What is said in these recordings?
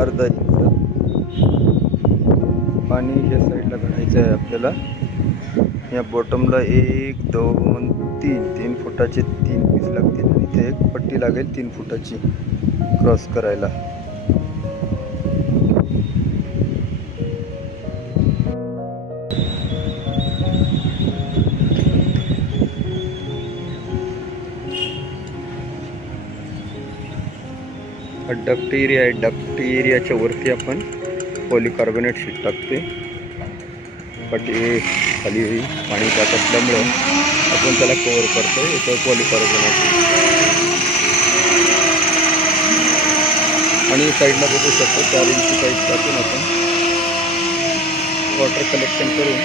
अर्धा इंच पाणी ह्या साईडला घालायचं आहे आपल्याला. या बॉटमला 1 2 3 फुटाचे 3 पीस लागतील आणि इथे एक पट्टी लागेल 3 फुटाची क्रॉस करायला. डक्ट एरिया आहे. डक्ट एरियाच्या वरती आपण पॉलिकार्बोनेट शीट टाकते. खाली पाणी जात असल्यामुळं आपण त्याला कव्हर करतो याच्यावर पॉलिकार्बोनेट. आणि साईडला बघू शकतो 4 इंची पाईप टाकून आपण वॉटर कलेक्शन करून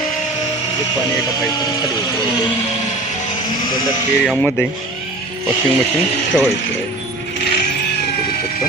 ते पाणी एका पाईपने खाली उतरवतो. त्या डक्ट एरियामध्ये वॉशिंग मशीन ठेवायचं आहे. बघू शकता.